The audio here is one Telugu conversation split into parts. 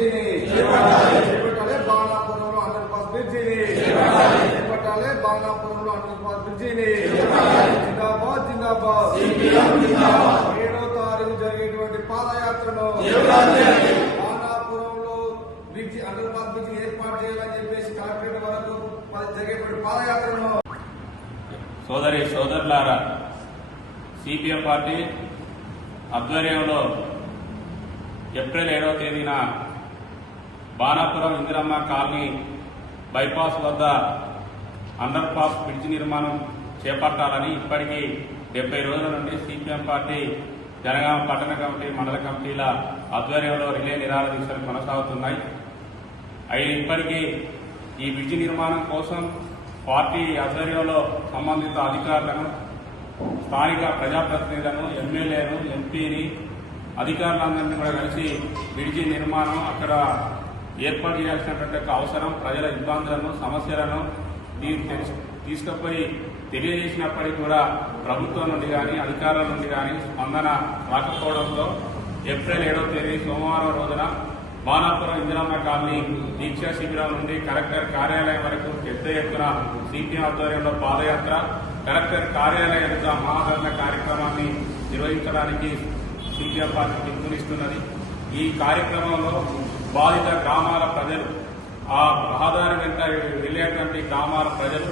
బ్రిడ్జిని చేపట్టాలి. బాణాపురంలో అండర్ పాస్ బ్రిడ్జిని చేపట్టాలి. బాణాపురంలో అండర్ పాస్ బ్రిడ్జిని జిందాబాద్ జిందాబాద్. 7వ తారీఖు జరిగేటువంటి పాదయాత్రను బాణాపురంలో బ్రిడ్జి అండర్ పాస్ బ్రిడ్జి ఏర్పాటు చేయాలని చెప్పేసి కలెక్టరేట్ వరకు జరిగేటువంటి పాదయాత్రను సోదరులారా, సిపిఎం పార్టీ ఆధ్వర్యంలో ఏప్రిల్ 7వ తేదీన బాణాపురం ఇందిరమ్మ కాలనీ బైపాస్ వద్ద అండర్ పాస్ బ్రిడ్జి నిర్మాణం చేపట్టాలని ఇప్పటికీ 70 రోజుల నుండి సిపిఎం పార్టీ జనగామ పట్టణ కమిటీ, మండల కమిటీల ఆధ్వర్యంలో రిలే నిరాహార దీక్షలు కొనసాగుతున్నాయి. అవి ఇప్పటికీ ఈ బ్రిడ్జి నిర్మాణం కోసం పార్టీ ఆధ్వర్యంలో సంబంధిత అధికారులను, స్థానిక ప్రజాప్రతినిధులను, ఎమ్మెల్యేను, ఎంపీని, అధికారులందరినీ కూడా కలిసి బ్రిడ్జి నిర్మాణం అక్కడ ఏర్పాటు చేయాల్సినటువంటి అవసరం, ప్రజల ఇబ్బందులను, సమస్యలను తీసుకుపోయి తెలియజేసినప్పటికీ కూడా ప్రభుత్వం నుండి కానీ అధికారుల నుండి కానీ స్పందన రాకపోవడంతో ఏప్రిల్ 7వ తేదీ సోమవారం రోజున బాణాపురం ఇందిరమ్మ కాలనీ దీక్షా శిబిరం నుండి కలెక్టర్ కార్యాలయం వరకు పెద్ద ఎత్తున సిపిఎం ఆధ్వర్యంలో పాదయాత్ర, కలెక్టర్ కార్యాలయం ఎదుట మహాధరణ కార్యక్రమాన్ని నిర్వహించడానికి సిపిఎం పార్టీ పిలుపునిస్తున్నది. ఈ కార్యక్రమంలో బాధిత గ్రామాల ప్రజలు, ఆ రహదారి వెంట వెళ్లేటువంటి గ్రామాల ప్రజలు,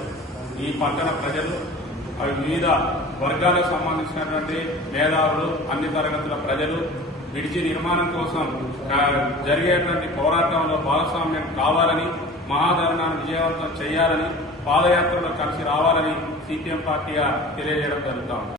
ఈ పట్టణ ప్రజలు, అవి వివిధ వర్గాలకు సంబంధించినటువంటి మేధావులు, అన్ని తరగతుల ప్రజలు బ్రిడ్జి నిర్మాణం కోసం జరిగేటువంటి పోరాటంలో భాగస్వామ్యం కావాలని, మహాధరణాన్ని విజయవంతం చేయాలని, పాదయాత్రలో కలిసి రావాలని సిపిఎం పార్టీగా తెలియజేయడం జరుగుతోంది.